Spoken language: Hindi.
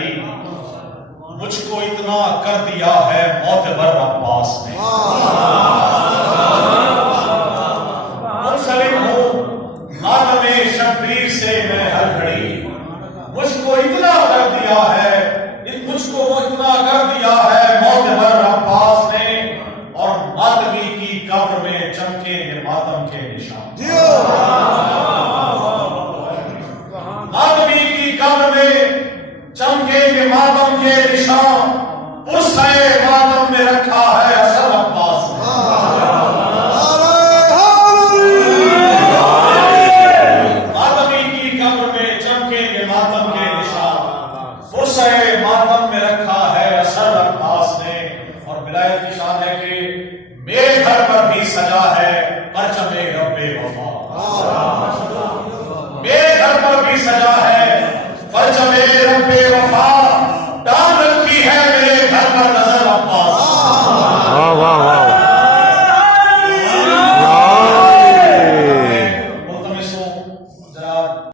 घड़ी मुझको इतना कर दिया है मोतबर अब्बास ने। मुंसलिक हूं मातमे शब्बीर से मैं हर घड़ी, मुझको इतना कर दिया है, मुझको वो इतना कर दिया है मोतबर अब्बास ने। और मातमी की कब्र में चमकेंगे मातम के निशान। मातमी की कब्र में चमकेंगे मातम के निशान, उस मातम में रखा है असद अब्बास। मातमी की कब्र में चमकेंगे मातम के निशान, उस मातम में रखा है असद अब्बास ने। और विलायत की शान है कि मेरे घर पर भी सजा है परचमे रब्बे वफा। मेरे घर पर भी सजा है परचमे रब्बे वफा।